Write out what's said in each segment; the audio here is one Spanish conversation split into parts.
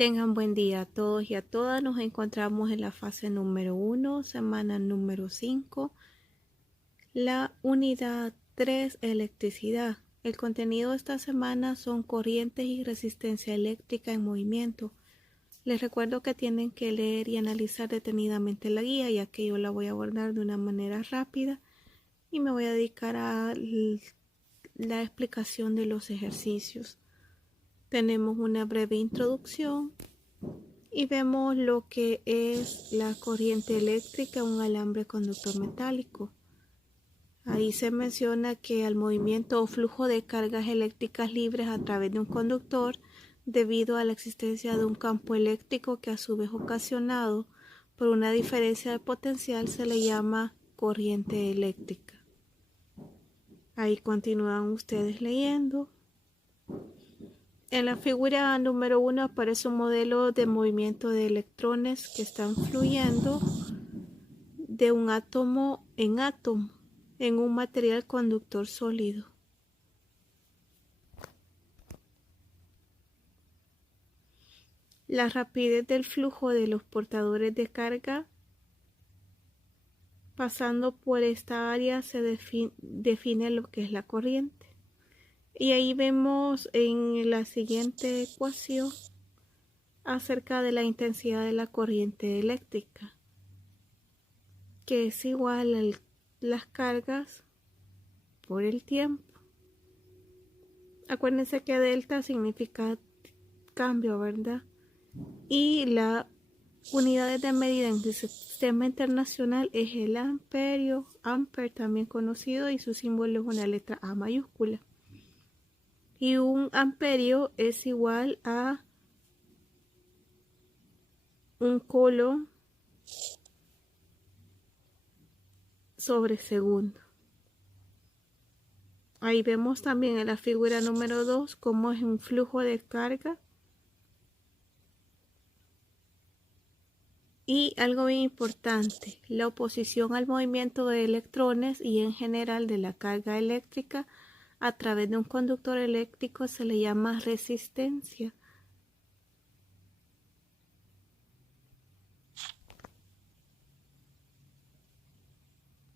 Tengan buen día a todos y a todas. Nos encontramos en la fase número 1, semana número 5, la unidad 3, electricidad. El contenido de esta semana son corrientes y resistencia eléctrica en movimiento. Les recuerdo que tienen que leer y analizar detenidamente la guía, ya que yo la voy a abordar de una manera rápida y me voy a dedicar a la explicación de los ejercicios. Tenemos una breve introducción y vemos lo que es la corriente eléctrica, un alambre conductor metálico. Ahí se menciona que al movimiento o flujo de cargas eléctricas libres a través de un conductor, debido a la existencia de un campo eléctrico que a su vez ocasionado por una diferencia de potencial, se le llama corriente eléctrica. Ahí continúan ustedes leyendo. En la figura número 1 aparece un modelo de movimiento de electrones que están fluyendo de un átomo en átomo en un material conductor sólido. La rapidez del flujo de los portadores de carga pasando por esta área se define lo que es la corriente. Y ahí vemos en la siguiente ecuación acerca de la intensidad de la corriente eléctrica, que es igual a las cargas por el tiempo. Acuérdense que delta significa cambio, ¿verdad? Y la unidad de medida en el sistema internacional es el amperio, ampere también conocido, y su símbolo es una letra A mayúscula. Y un amperio es igual a un coulomb sobre segundo. Ahí vemos también en la figura número 2 cómo es un flujo de carga. Y algo bien importante, la oposición al movimiento de electrones y en general de la carga eléctrica a través de un conductor eléctrico se le llama resistencia.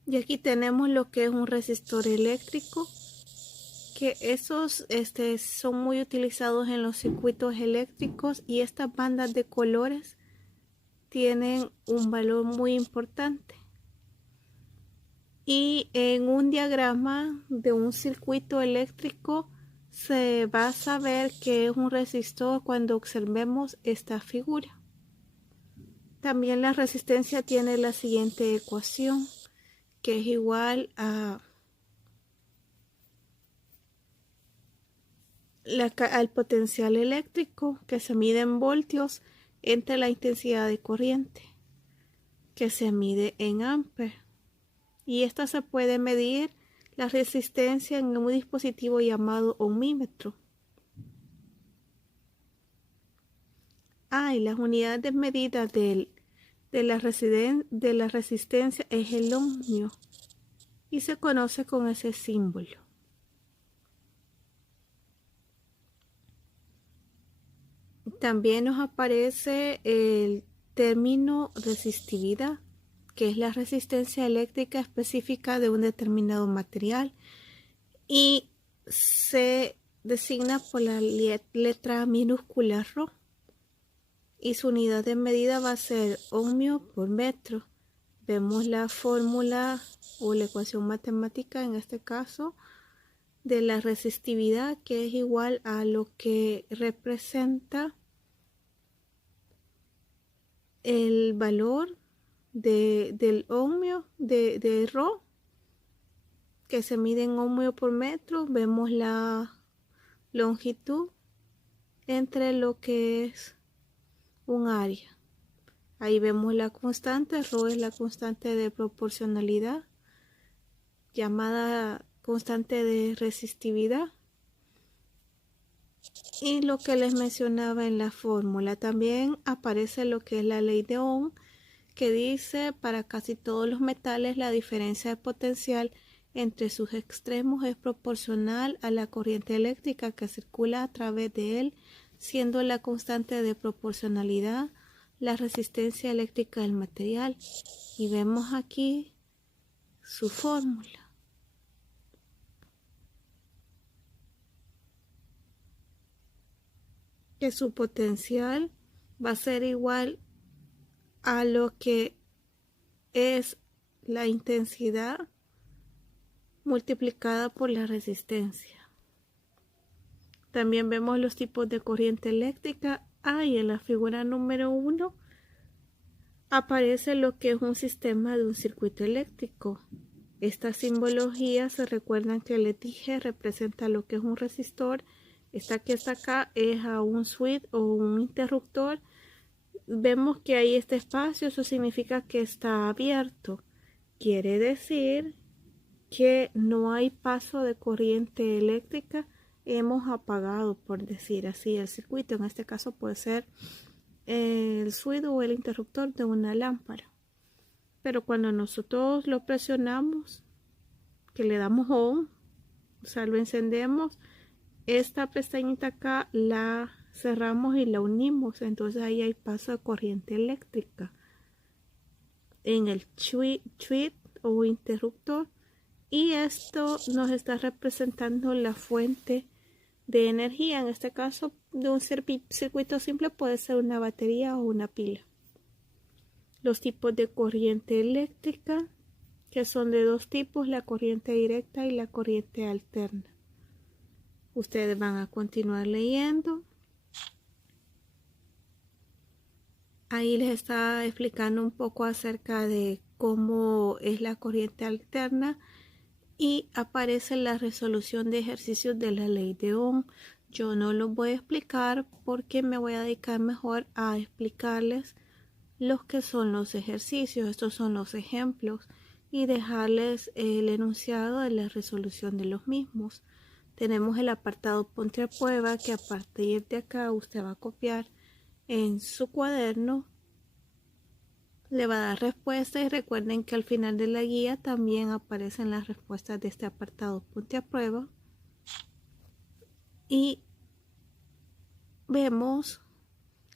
Y aquí tenemos lo que es un resistor eléctrico, que esos son muy utilizados en los circuitos eléctricos, y estas bandas de colores tienen un valor muy importante. Y en un diagrama de un circuito eléctrico se va a saber que es un resistor cuando observemos esta figura. También la resistencia tiene la siguiente ecuación, que es igual a al potencial eléctrico, que se mide en voltios, entre la intensidad de corriente, que se mide en amperes. Y esta se puede medir la resistencia en un dispositivo llamado ohmímetro. Y las unidades de medida de la resistencia es el ohmio y se conoce con ese símbolo. También nos aparece el término resistividad, que es la resistencia eléctrica específica de un determinado material, y se designa por la letra minúscula ρ, y su unidad de medida va a ser ohmio por metro. Vemos la fórmula o la ecuación matemática en este caso de la resistividad, que es igual a lo que representa el valor del ohmio de ρ, que se mide en ohmio por metro. Vemos la longitud entre lo que es un área. Ahí vemos la constante, ρ es la constante de proporcionalidad, llamada constante de resistividad. Y lo que les mencionaba en la fórmula, también aparece lo que es la ley de Ohm, que dice: para casi todos los metales la diferencia de potencial entre sus extremos es proporcional a la corriente eléctrica que circula a través de él siendo la constante de proporcionalidad la resistencia eléctrica del material. Y vemos aquí su fórmula. Que su potencial va a ser igual a lo que es la intensidad multiplicada por la resistencia. También vemos los tipos de corriente eléctrica. Ahí en la figura número 1 aparece lo que es un sistema de un circuito eléctrico. Esta simbología, se recuerdan que les dije, representa lo que es un resistor. Esta que está acá es a un switch o un interruptor. Vemos que hay este espacio, eso significa que está abierto. Quiere decir que no hay paso de corriente eléctrica. Hemos apagado, por decir así, el circuito. En este caso puede ser el switch o el interruptor de una lámpara. Pero cuando nosotros lo presionamos, que le damos on, o sea, lo encendemos, esta pestañita acá la cerramos y la unimos. Entonces ahí hay paso de corriente eléctrica en el switch o interruptor. Y esto nos está representando la fuente de energía. En este caso, de un circuito simple puede ser una batería o una pila. Los tipos de corriente eléctrica, que son de dos tipos, la corriente directa y la corriente alterna. Ustedes van a continuar leyendo. Ahí les está explicando un poco acerca de cómo es la corriente alterna. Y aparece la resolución de ejercicios de la ley de Ohm. Yo no los voy a explicar porque me voy a dedicar mejor a explicarles los que son los ejercicios. Estos son los ejemplos y dejarles el enunciado de la resolución de los mismos. Tenemos el apartado ponte a prueba, que a partir de acá usted va a copiar en su cuaderno. Le va a dar respuesta y recuerden que al final de la guía también aparecen las respuestas de este apartado ponte a prueba. Y vemos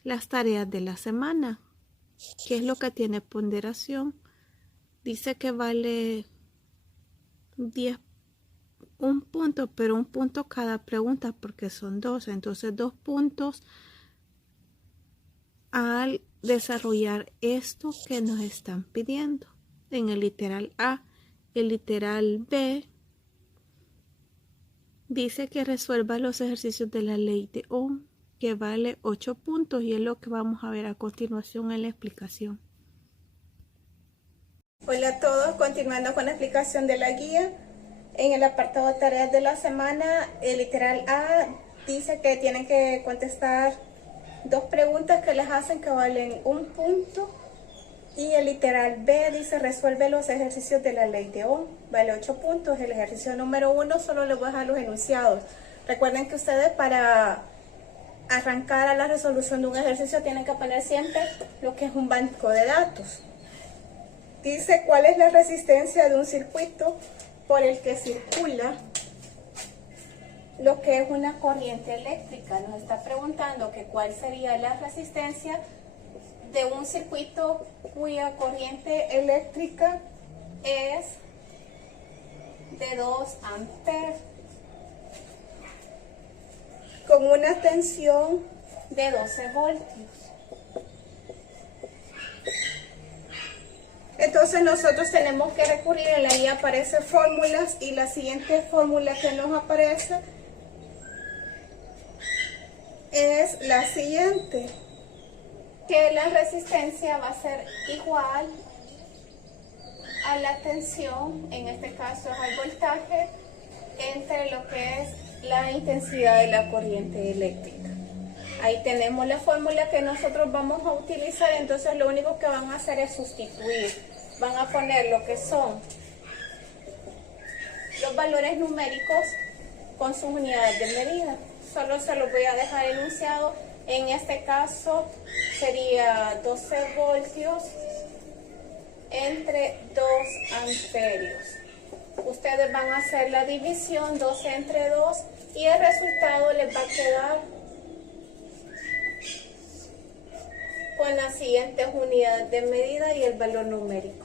las tareas de la semana. ¿Qué es lo que tiene ponderación? Dice que vale 10, un punto, pero un punto cada pregunta porque son 2. Entonces 2 puntos al desarrollar esto que nos están pidiendo en el literal A. El literal B dice que resuelva los ejercicios de la ley de Ohm, que vale 8 puntos, y es lo que vamos a ver a continuación en la explicación. Hola a todos, continuando con la explicación de la guía. En el apartado de tareas de la semana, el literal A dice que tienen que contestar 2 preguntas que les hacen que valen 1 punto. Y el literal B dice resuelve los ejercicios de la ley de Ohm, vale 8 puntos. El ejercicio número 1 solo les voy a dejar los enunciados. Recuerden que ustedes para arrancar a la resolución de un ejercicio tienen que poner siempre lo que es un banco de datos. Dice cuál es la resistencia de un circuito por el que circula lo que es una corriente eléctrica. Nos está preguntando que cuál sería la resistencia de un circuito cuya corriente eléctrica es de 2 amperes con una tensión de 12 voltios. Entonces nosotros tenemos que recurrir, en la guía aparecen fórmulas, y la siguiente fórmula que nos aparece es la siguiente, que la resistencia va a ser igual a la tensión, en este caso es al voltaje, entre lo que es la intensidad de la corriente eléctrica. Ahí tenemos la fórmula que nosotros vamos a utilizar. Entonces lo único que van a hacer es sustituir. Van a poner lo que son los valores numéricos con sus unidades de medida. Solo se los voy a dejar enunciado. En este caso sería 12 voltios entre 2 amperios. Ustedes van a hacer la división 12 entre 2 y el resultado les va a quedar con las siguientes unidades de medida y el valor numérico.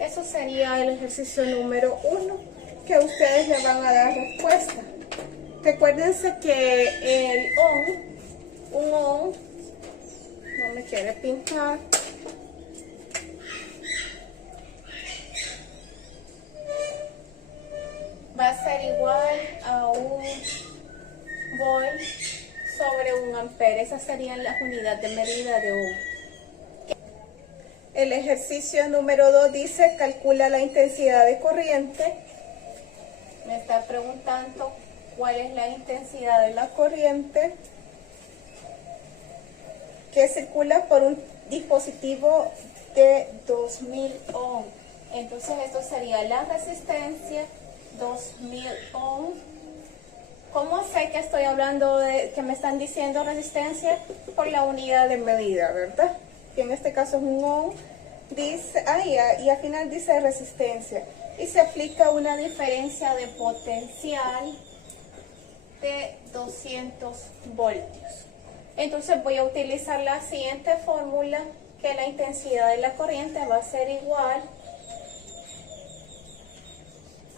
Eso sería el ejercicio número 1, que ustedes le van a dar respuesta. Recuérdense que el un ohm, no me quiere pintar, va a ser igual a un volt sobre un ampere. Esas serían las unidades de medida de ohm. El ejercicio número 2 dice, calcula la intensidad de corriente. Me está preguntando cuál es la intensidad de la corriente que circula por un dispositivo de 2000 ohm. Entonces esto sería la resistencia 2000 ohm. ¿Cómo sé que estoy hablando de que me están diciendo resistencia? Por la unidad de medida, ¿verdad? Que en este caso es un ohm. Dice, y al final dice resistencia. Y se aplica una diferencia de potencial de 200 voltios. Entonces voy a utilizar la siguiente fórmula, que la intensidad de la corriente va a ser igual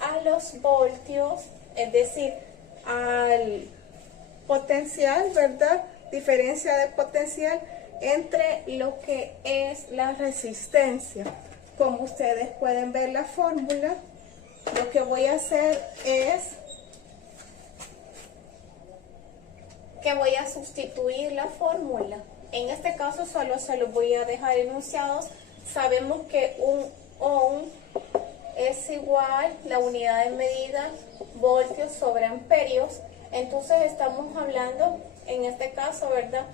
a los voltios, es decir, al potencial, ¿verdad? Diferencia de potencial entre lo que es la resistencia. Como ustedes pueden ver la fórmula, lo que voy a hacer es que voy a sustituir la fórmula. En este caso solo se los voy a dejar enunciados. Sabemos que un ohm es igual, la unidad de medida, voltios sobre amperios. Entonces estamos hablando, en este caso, ¿verdad?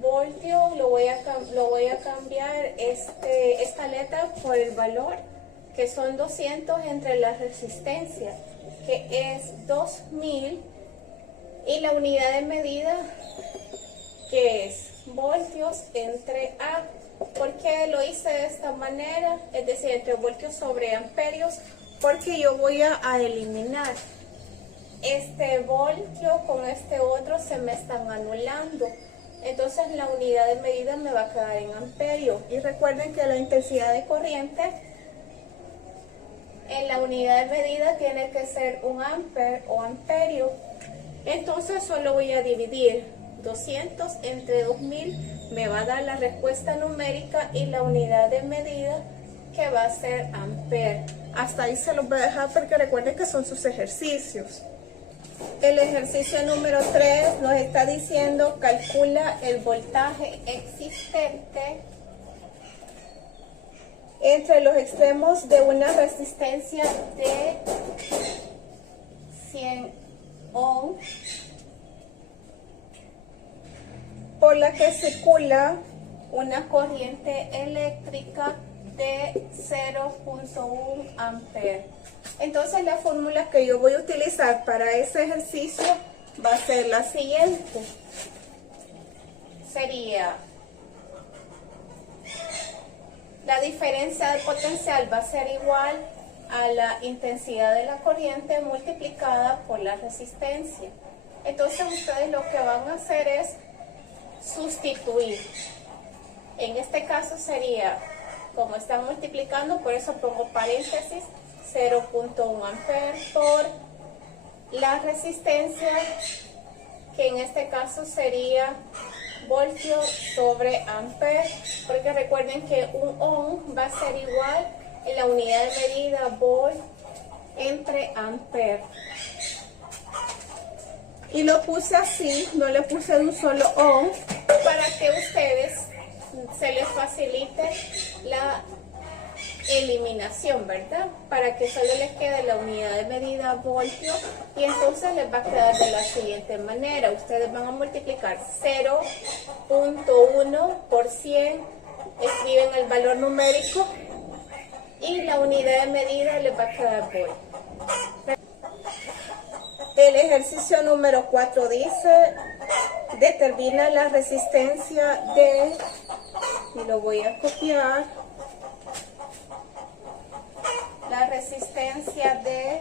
Voltio, lo voy a cambiar esta letra por el valor, que son 200 entre la resistencia, que es 2000, y la unidad de medida, que es voltios entre A. ¿Por qué lo hice de esta manera? Es decir, entre voltios sobre amperios, porque yo voy a eliminar este voltio con este otro, se me están anulando. Entonces la unidad de medida me va a quedar en amperios. Y recuerden que la intensidad de corriente en la unidad de medida tiene que ser un ampere o amperio. Entonces solo voy a dividir 200 entre 2000, me va a dar la respuesta numérica y la unidad de medida, que va a ser ampere. Hasta ahí se los voy a dejar porque recuerden que son sus ejercicios. El ejercicio número 3 nos está diciendo, calcula el voltaje existente entre los extremos de una resistencia de 100 ohm por la que circula una corriente eléctrica de 0.1 ampere. Entonces la fórmula que yo voy a utilizar para ese ejercicio va a ser la siguiente. Sería la diferencia de potencial va a ser igual a la intensidad de la corriente multiplicada por la resistencia. Entonces ustedes lo que van a hacer es sustituir. En este caso sería, como están multiplicando, por eso pongo paréntesis, 0.1 ampere por la resistencia, que en este caso sería voltio sobre ampere, porque recuerden que un ohm va a ser igual en la unidad de medida volt entre ampere. Y lo puse así, no le puse de un solo ohm, para que ustedes se les facilite la eliminación, ¿verdad? Para que solo les quede la unidad de medida voltio, y entonces les va a quedar de la siguiente manera. Ustedes van a multiplicar 0.1 por 100, escriben el valor numérico y la unidad de medida les va a quedar volt. El ejercicio número 4 dice, determina la resistencia de, y lo voy a copiar, la resistencia de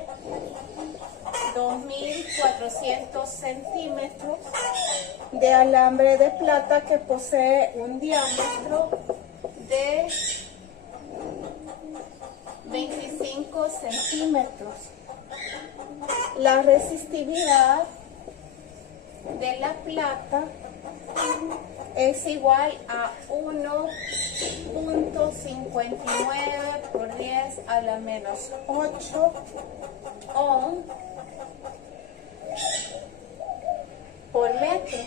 2.400 centímetros de alambre de plata que posee un diámetro de 25 centímetros. La resistividad de la plata es igual a 1.59 por 10 a la menos 8 ohm por metro.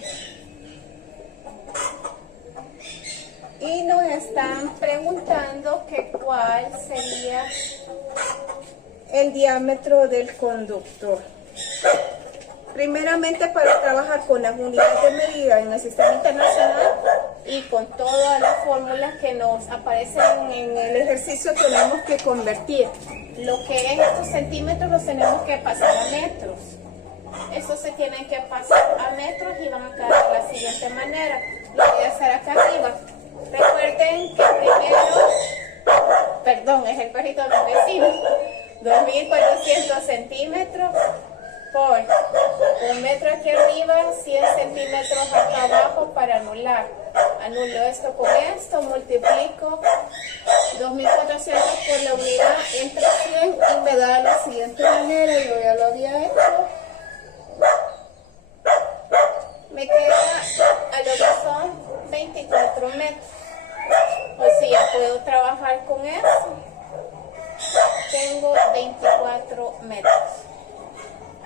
Y nos están preguntando que cuál sería el diámetro del conductor. Primeramente, para trabajar con las unidades de medida en el sistema internacional y con todas las fórmulas que nos aparecen en el ejercicio, tenemos que convertir lo que es estos centímetros, los tenemos que pasar a metros. Estos se tienen que pasar a metros y van a quedar de la siguiente manera. Lo voy a hacer acá arriba. Recuerden que primero, perdón, es el perrito de mi vecino, 2.400 centímetros por un metro aquí arriba, 100 centímetros acá abajo para anular. Anulo esto con esto, multiplico 2.400 por la unidad entre 100 y me da de la siguiente manera. Yo ya lo había hecho. Me queda a lo que son 24 metros. O sea, puedo trabajar con eso. Tengo 24 metros.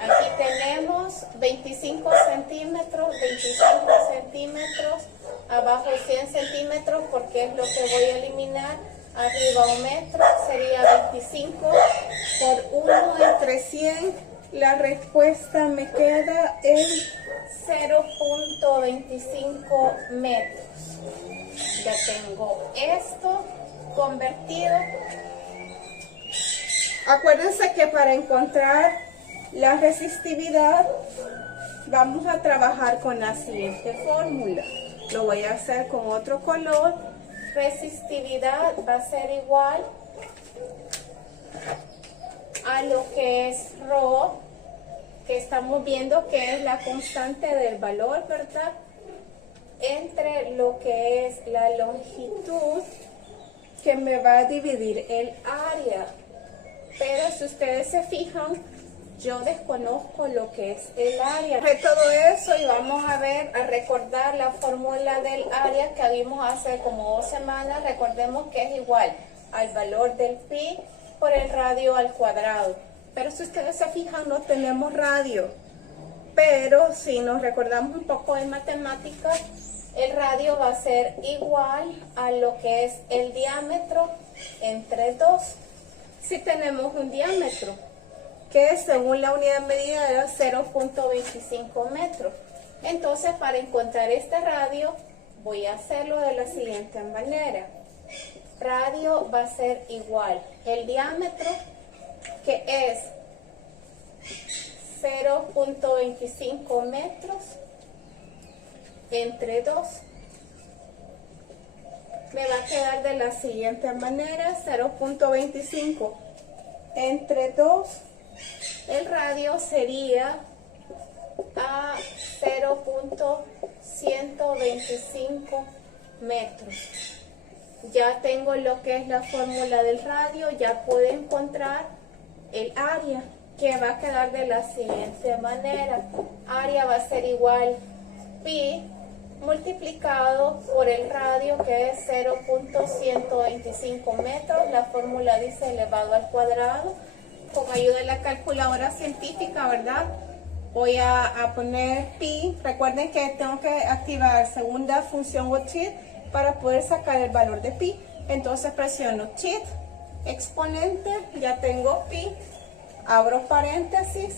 Aquí tenemos 25 centímetros, 25 centímetros, abajo 100 centímetros porque es lo que voy a eliminar. Arriba un metro sería 25 por 1 entre 100. La respuesta me queda en 0.25 metros. Ya tengo esto convertido. Acuérdense que para encontrar la resistividad vamos a trabajar con la siguiente fórmula. Lo voy a hacer con otro color. Resistividad va a ser igual a lo que es ρ, que estamos viendo que es la constante del valor, ¿verdad? Entre lo que es la longitud que me va a dividir el área. Pero si ustedes se fijan, yo desconozco lo que es el área. De todo eso y vamos a recordar la fórmula del área que vimos hace como 2 semanas. Recordemos que es igual al valor del pi por el radio al cuadrado. Pero si ustedes se fijan, no tenemos radio. Pero si nos recordamos un poco de matemáticas, el radio va a ser igual a lo que es el diámetro entre 2. Si tenemos un diámetro que según la unidad de medida era 0.25 metros. Entonces, para encontrar este radio, voy a hacerlo de la siguiente manera. Radio va a ser igual el diámetro, que es 0.25 metros entre 2. Me va a quedar de la siguiente manera, 0.25 entre 2. El radio sería a 0.125 metros. Ya tengo lo que es la fórmula del radio, ya puedo encontrar el área, que va a quedar de la siguiente manera. Área va a ser igual pi multiplicado por el radio, que es 0.125 metros. La fórmula dice elevado al cuadrado. Con ayuda de la calculadora científica, ¿verdad? Voy a poner pi. Recuerden que tengo que activar segunda función o cheat para poder sacar el valor de pi. Entonces presiono cheat, exponente, ya tengo pi, abro paréntesis,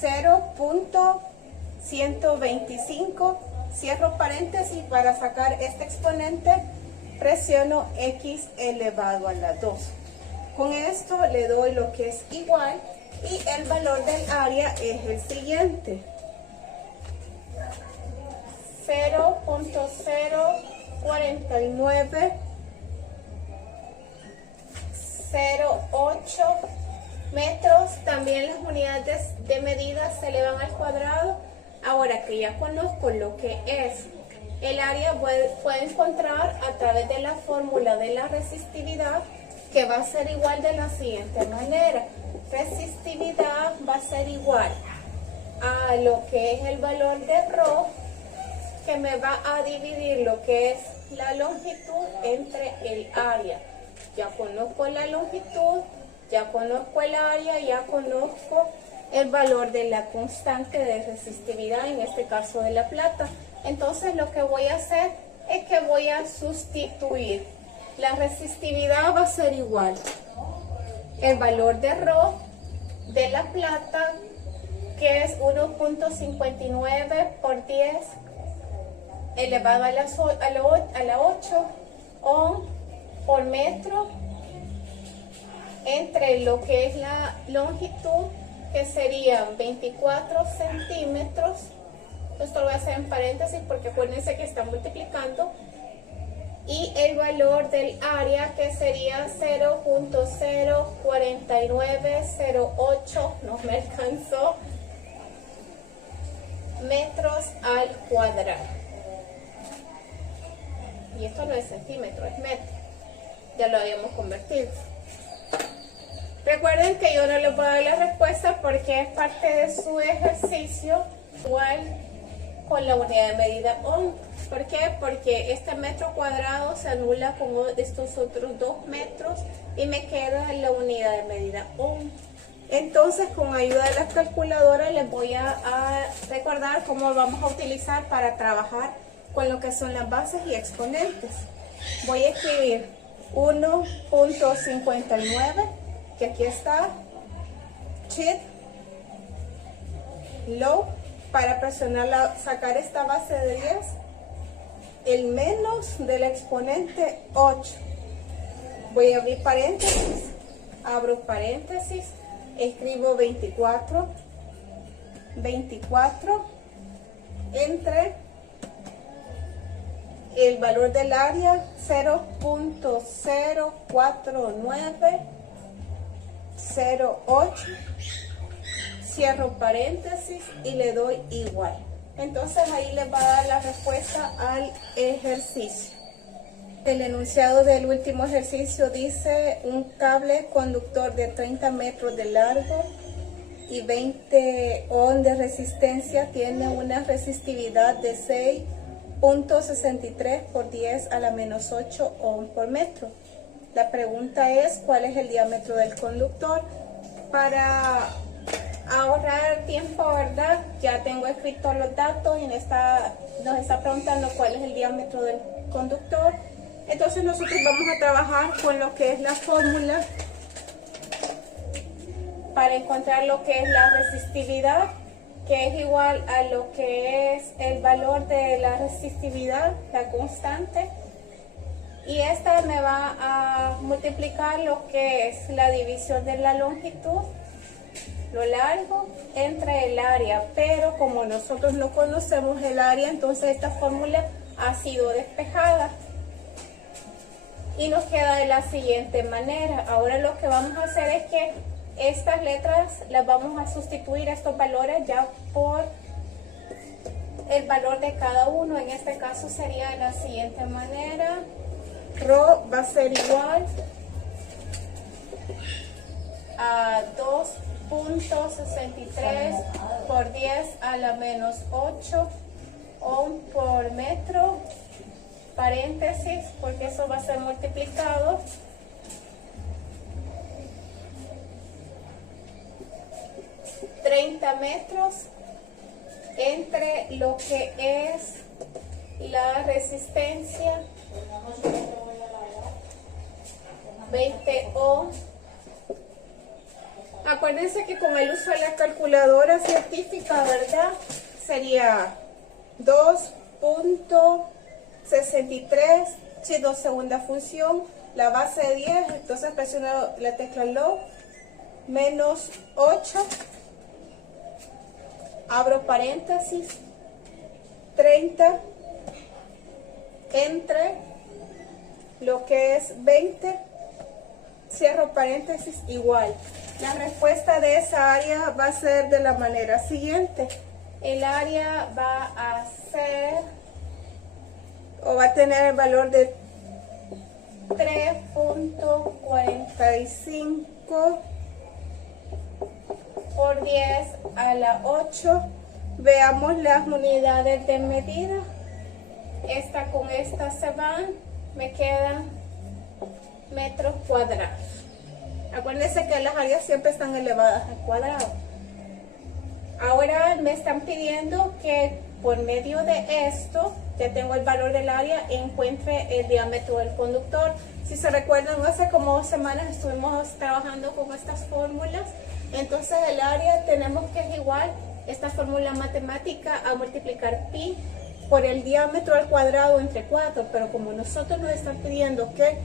0.125, cierro paréntesis. Para sacar este exponente presiono x elevado a la 2. Con esto le doy lo que es igual y el valor del área es el siguiente. 0.04908 metros. También las unidades de medida se elevan al cuadrado. Ahora que ya conozco lo que es el área, puedo encontrar a través de la fórmula de la resistividad, que va a ser igual de la siguiente manera. Resistividad va a ser igual a lo que es el valor de ρ, que me va a dividir lo que es la longitud entre el área. Ya conozco la longitud, ya conozco el área, ya conozco el valor de la constante de resistividad, en este caso de la plata. Entonces lo que voy a hacer es que voy a sustituir. La resistividad va a ser igual el valor de ρ de la plata, que es 1.59 por 10 elevado a la 8 ohm por metro, entre lo que es la longitud, que serían 24 centímetros. Esto lo voy a hacer en paréntesis porque acuérdense que está multiplicando. Y el valor del área, que sería 0.04908, no me alcanzó, metros al cuadrado. Y esto no es centímetro, es metro. Ya lo habíamos convertido. Recuerden que yo no les voy a dar la respuesta porque es parte de su ejercicio, igual con la unidad de medida ohm. ¿Por qué? Porque este metro cuadrado se anula con estos otros 2 metros y me queda la unidad de medida ohm. Entonces, con ayuda de la calculadora les voy a recordar cómo vamos a utilizar para trabajar con lo que son las bases y exponentes. Voy a escribir 1.59, que aquí está, shift, low, para presionar sacar esta base de 10, el menos del exponente 8. Voy a abrir paréntesis, abro paréntesis, escribo 24 entre el valor del área 0.04908, cierro paréntesis y le doy igual. Entonces ahí les va a dar la respuesta al ejercicio. El enunciado del último ejercicio dice: un cable conductor de 30 metros de largo y 20 ohm de resistencia tiene una resistividad de 6.63 por 10 a la menos 8 ohm por metro. La pregunta es: ¿cuál es el diámetro del conductor? Para ahorrar tiempo, ¿verdad? Ya tengo escrito los datos y nos está preguntando cuál es el diámetro del conductor. Entonces nosotros vamos a trabajar con lo que es la fórmula para encontrar lo que es la resistividad, que es igual a lo que es el valor de la resistividad, la constante. Y esta me va a multiplicar lo que es la división de la longitud, lo largo, entre el área. Pero como nosotros no conocemos el área, entonces esta fórmula ha sido despejada. Y nos queda de la siguiente manera. Ahora lo que vamos a hacer es que estas letras las vamos a sustituir, estos valores, ya por el valor de cada uno. En este caso sería de la siguiente manera: ρ va a ser igual a 2.63 por 10 a la menos 8 ohm por metro, paréntesis, porque eso va a ser multiplicado. ...30 metros entre lo que es la resistencia, 20 ohm. Acuérdense que con el uso de la calculadora científica, ¿verdad?, sería 2.63, chido segunda función, la base de 10, entonces presiono la tecla low, menos 8, abro paréntesis, 30 entre lo que es 20, cierro paréntesis, igual. La respuesta de esa área va a ser de la manera siguiente. El área va a ser, o va a tener el valor de 3.45 por 10 a la 8. Veamos las unidades de medida. Esta con esta se van, me quedan metros cuadrados. Acuérdense que las áreas siempre están elevadas al cuadrado. Ahora me están pidiendo que por medio de esto, que tengo el valor del área, encuentre el diámetro del conductor. Si se recuerdan, hace como 2 semanas estuvimos trabajando con estas fórmulas. Entonces el área tenemos que es igual esta fórmula matemática a multiplicar pi por el diámetro al cuadrado entre 4. Pero como nosotros nos están pidiendo que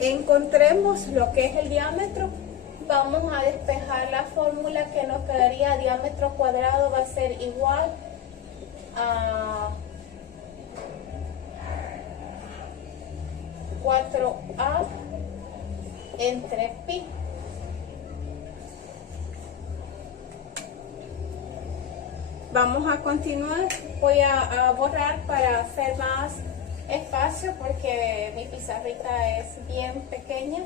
encontremos lo que es el diámetro, vamos a despejar la fórmula que nos quedaría. Diámetro cuadrado va a ser igual a 4a entre pi. Vamos a continuar. Voy a borrar para hacer más espacio porque mi pizarrita es bien pequeña.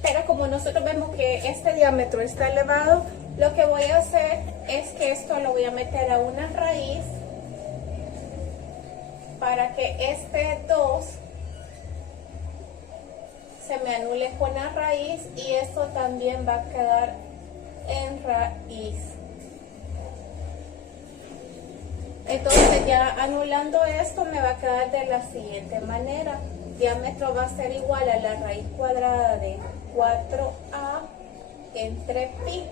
Pero como nosotros vemos que este diámetro está elevado, lo que voy a hacer es que esto lo voy a meter a una raíz para que este 2 se me anule con la raíz y esto también va a quedar en raíz. Entonces ya anulando esto me va a quedar de la siguiente manera. Diámetro va a ser igual a la raíz cuadrada de 4a entre pi.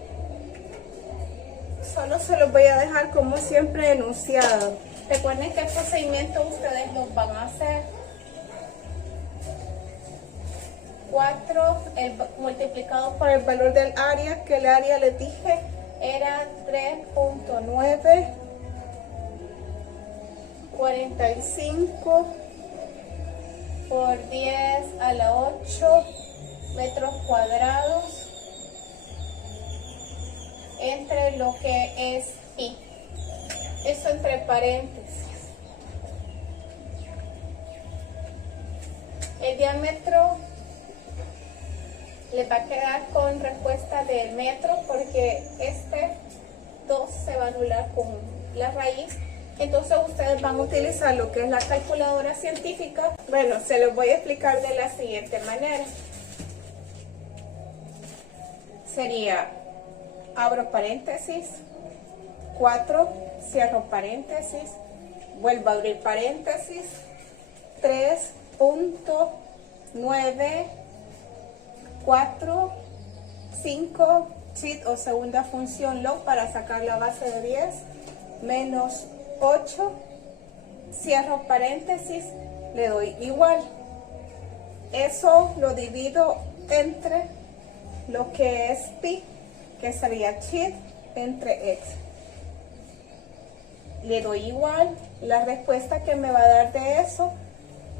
Solo se los voy a dejar como siempre enunciado. Recuerden que el procedimiento ustedes lo van a hacer. 4 multiplicado por el valor del área, que el área les dije era 3.945 por 10 a la 8 metros cuadrados entre lo que es pi. Eso entre paréntesis. El diámetro les va a quedar con respuesta de metro porque este 2 se va a anular con la raíz. Entonces ustedes van a utilizar lo que es la calculadora científica. Bueno, se los voy a explicar de la siguiente manera. Sería, abro paréntesis, 4, cierro paréntesis, vuelvo a abrir paréntesis, 3.945 cheat o segunda función log para sacar la base de 10 menos 8, cierro paréntesis, le doy igual. Eso lo divido entre lo que es pi, que sería cheat entre x. Le doy igual. La respuesta que me va a dar de eso,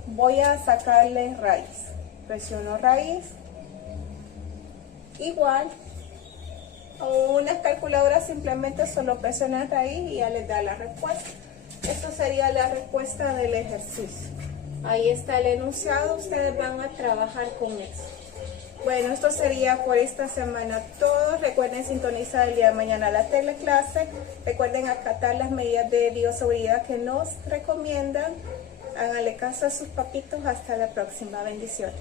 voy a sacarle raíz. Presiono raíz, igual. O unas calculadoras simplemente solo presionan raíz y ya les da la respuesta. Eso sería la respuesta del ejercicio. Ahí está el enunciado, ustedes van a trabajar con eso. Bueno, esto sería por esta semana todo. Recuerden sintonizar el día de mañana la teleclase. Recuerden acatar las medidas de bioseguridad que nos recomiendan. Háganle caso a sus papitos. Hasta la próxima. Bendiciones.